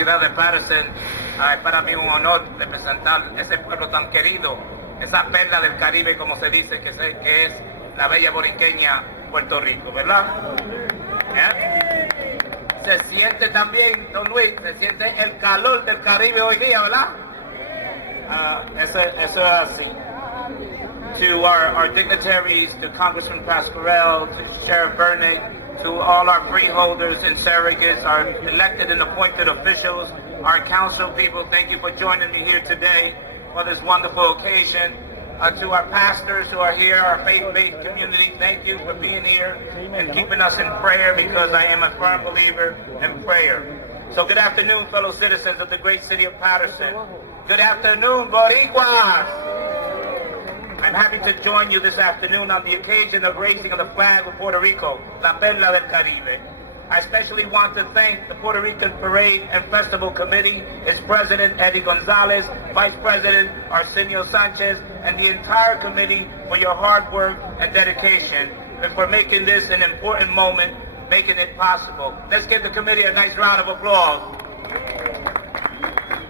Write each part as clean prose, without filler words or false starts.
ciudad de Paterson. Es para mí un honor representar ese pueblo tan querido, esa perla del Caribe, como se dice, que es la bella borinqueña Puerto Rico, ¿verdad? Se siente también, don Luis, se siente el calor del Caribe hoy día, ¿verdad? Eso es así. To our dignitaries, to Congressman Pasquarel, to Sheriff Burnett, to all our freeholders and surrogates, our elected and appointed officials, our council people, thank you for joining me here today for this wonderful occasion. To our pastors who are here, our faith-based community, thank you for being here and keeping us in prayer, because I am a firm believer in prayer. So good afternoon, fellow citizens of the great city of Paterson. Good afternoon, Boricuas. I'm happy to join you this afternoon on the occasion of raising of the flag of Puerto Rico, La Perla del Caribe. I especially want to thank the Puerto Rican Parade and Festival Committee, its President Eddie Gonzalez, Vice President Arsenio Sanchez, and the entire committee for your hard work and dedication, and for making this an important moment, making it possible. Let's give the committee a nice round of applause.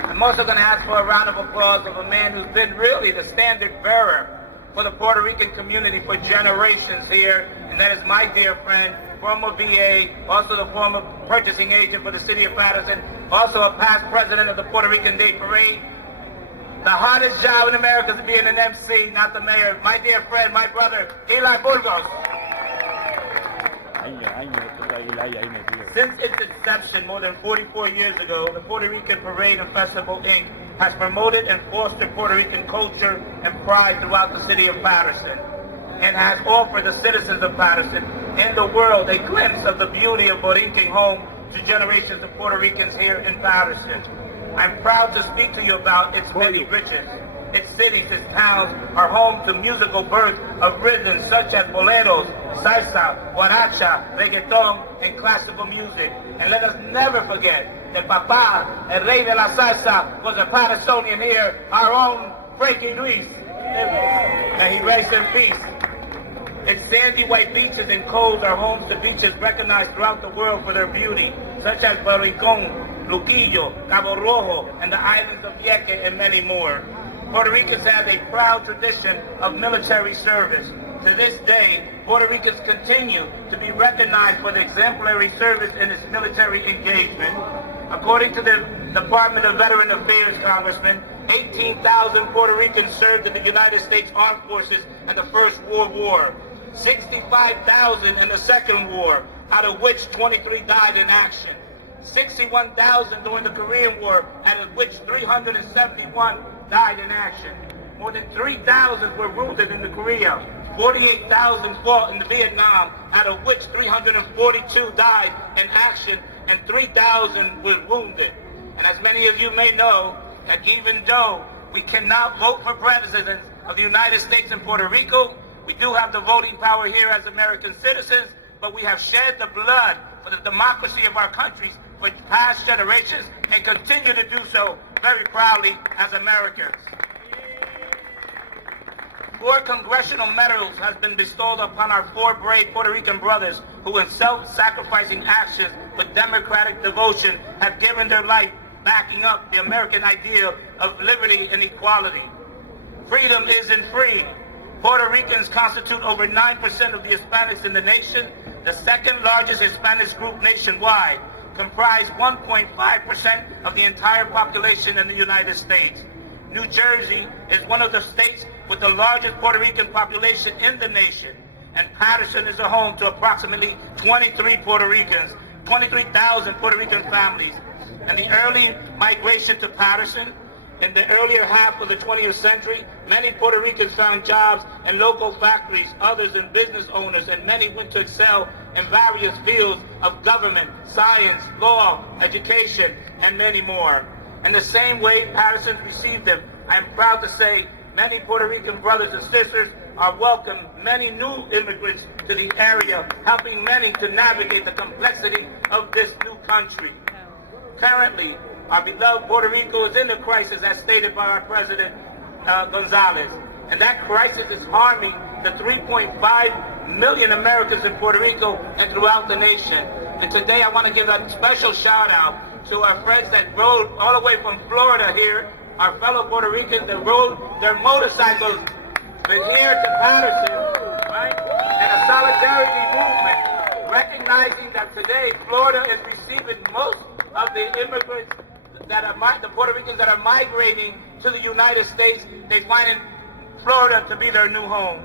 I'm also going to ask for a round of applause of a man who's been really the standard bearer for the Puerto Rican community for generations here, and that is my dear friend, former VA, also the former purchasing agent for the city of Paterson, also a past president of the Puerto Rican Day Parade. The hardest job in America is being an MC, not the mayor. My dear friend, my brother, Eli Burgos. Since its inception more than 44 years ago, the Puerto Rican Parade and Festival, Inc. has promoted and fostered Puerto Rican culture and pride throughout the city of Paterson, and has offered the citizens of Paterson and the world a glimpse of the beauty of Borinquen home to generations of Puerto Ricans here in Paterson. I'm proud to speak to you about its many riches. Its cities, its towns are home to musical birth of rhythms such as boleros, salsa, guaracha, reggaeton, and classical music. And let us never forget that Papa, el rey de la salsa, was a Pattersonian here, our own Frankie Luis. May he rest in peace. Its sandy white beaches and coves are homes to beaches recognized throughout the world for their beauty, such as Barricón, Luquillo, Cabo Rojo, and the islands of Vieques, and many more. Puerto Ricans have a proud tradition of military service. To this day, Puerto Ricans continue to be recognized for their exemplary service in its military engagement. According to the Department of Veteran Affairs, Congressman, 18,000 Puerto Ricans served in the United States Armed Forces in the First World War, 65,000 in the Second War, out of which 23 died in action, 61,000 during the Korean War, out of which 371 died in action. More than 3,000 were wounded in the Korea, 48,000 fought in the Vietnam, out of which 342 died in action, and 3,000 were wounded. And as many of you may know, that even though we cannot vote for presidents of the United States and Puerto Rico, we do have the voting power here as American citizens, but we have shed the blood for the democracy of our countries for past generations and continue to do so very proudly as Americans. 4 congressional medals has been bestowed upon our 4 brave Puerto Rican brothers who in self-sacrificing actions with democratic devotion have given their life backing up the American ideal of liberty and equality. Freedom isn't free. Puerto Ricans constitute over 9% of the Hispanics in the nation, the second largest Hispanic group nationwide, comprise 1.5% of the entire population in the United States. New Jersey is one of the states with the largest Puerto Rican population in the nation, and Paterson is a home to approximately 23,000 Puerto Rican families. And the early migration to Paterson, in the earlier half of the 20th century, many Puerto Ricans found jobs in local factories, others in business owners, and many went to excel in various fields of government, science, law, education, and many more. In the same way Paterson received them, I am proud to say many Puerto Rican brothers and sisters are welcome many new immigrants to the area, helping many to navigate the complexity of this new country. Currently, our beloved Puerto Rico is in a crisis, as stated by our President Gonzalez. And that crisis is harming the 3.5 million Americans in Puerto Rico and throughout the nation. And today I want to give a special shout out to our friends that rode all the way from Florida here, our fellow Puerto Ricans that rode their motorcycles from here to Paterson, right? And a solidarity movement, recognizing that today Florida is receiving most of the immigrants that are the Puerto Ricans that are migrating to the United States. They find Florida to be their new home.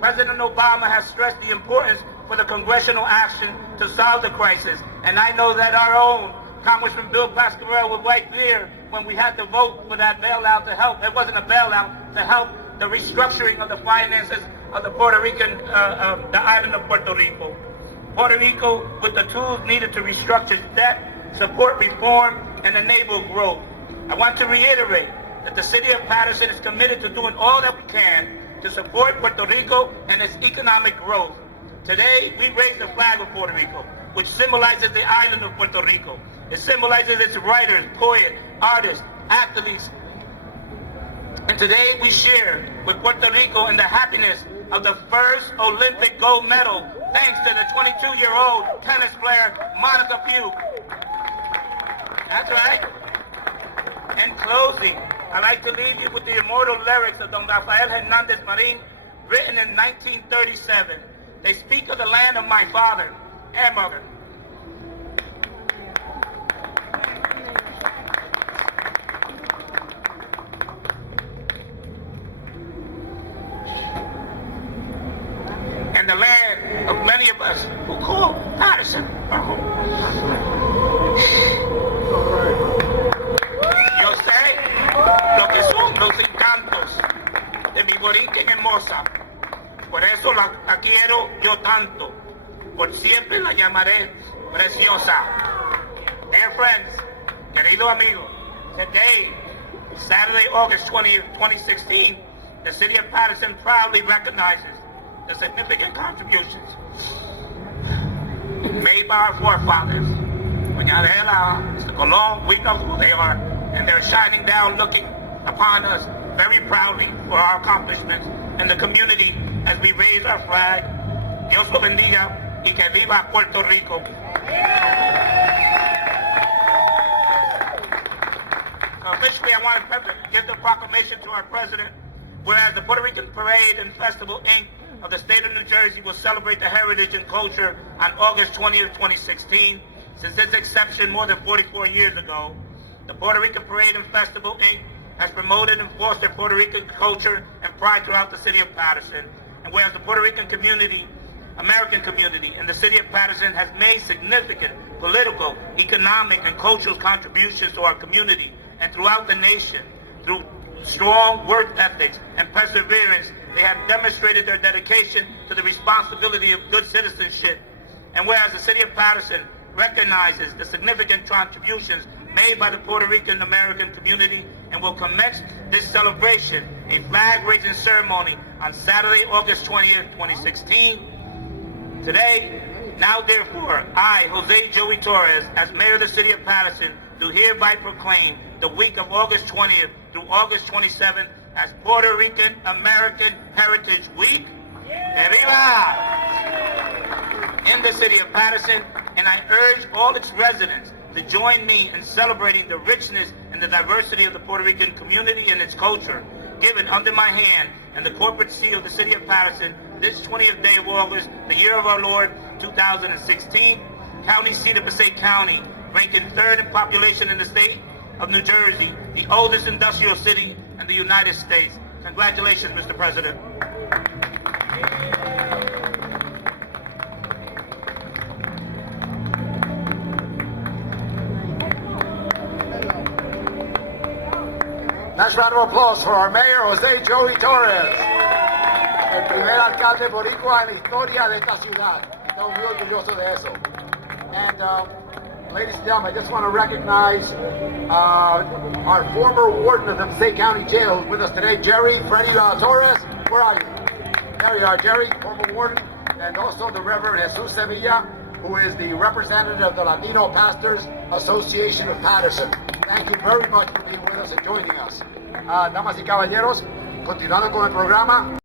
President Obama has stressed the importance for the congressional action to solve the crisis. And I know that our own Congressman Bill Pasquarello was right there when we had to vote for that bailout to help. It wasn't a bailout, to help the restructuring of the finances of the Puerto Rican, the island of Puerto Rico. Puerto Rico with the tools needed to restructure its debt, support reform, and enable growth. I want to reiterate that the city of Paterson is committed to doing all that we can to support Puerto Rico and its economic growth. Today, we raise the flag of Puerto Rico, which symbolizes the island of Puerto Rico. It symbolizes its writers, poets, artists, athletes. And today we share with Puerto Rico in the happiness of the first Olympic gold medal, thanks to the 22-year-old tennis player, Monica Pugh. That's right. In closing, I'd like to leave you with the immortal lyrics of Don Rafael Hernandez Marin, written in 1937. They speak of the land of my father and mother. And the land of many of us who call Paterson our home. Yo sé lo que son los encantos de mi Borinquen hermosa. Por eso la quiero yo tanto. Por siempre la llamaré preciosa. Dear friends, querido amigo, today, Saturday, August 20th, 2016, the city of Paterson proudly recognizes the significant contributions made by our forefathers. Doña Adela, Mr. Colón, we know who they are, and they're shining down, looking upon us very proudly for our accomplishments in the community as we raise our flag. Dios lo bendiga y que viva Puerto Rico. So officially, I want to give the proclamation to our president, whereas the Puerto Rican Parade and Festival, Inc. of the state of New Jersey will celebrate the heritage and culture on August 20th, 2016. Since its inception more than 44 years ago, the Puerto Rican Parade and Festival, Inc. has promoted and fostered Puerto Rican culture and pride throughout the city of Paterson. And whereas the Puerto Rican community, American community, in the city of Paterson has made significant political, economic, and cultural contributions to our community and throughout the nation, through strong work ethics and perseverance, they have demonstrated their dedication to the responsibility of good citizenship. And whereas the city of Paterson recognizes the significant contributions made by the Puerto Rican American community and will commence this celebration, a flag-raising ceremony on Saturday, August 20th, 2016. Today, now therefore, I, Jose Joey Torres, as mayor of the city of Paterson, do hereby proclaim the week of August 20th through August 27th as Puerto Rican American Heritage Week. Arriba! In the city of Paterson, and I urge all its residents to join me in celebrating the richness and the diversity of the Puerto Rican community and its culture, given under my hand and the corporate seal of the city of Paterson this 20th day of August, the year of our Lord, 2016, county seat of Passaic County, ranking third in population in the state of New Jersey, the oldest industrial city in the United States. Congratulations, Mr. President. Nice round of applause for our mayor, Jose Joey Torres, el primer alcalde boricua en la historia de esta ciudad. Estamos muy orgullosos de eso. And ladies and gentlemen, I just want to recognize our former warden of the Passaic County Jail with us today, Jerry Freddy Torres. Where are you? There you are, Jerry, former warden, and also the Reverend Jesus Sevilla, who is the representative of the Latino Pastors Association of Paterson. Thank you very much for being with us and joining us. Damas y caballeros, continuando con el programa,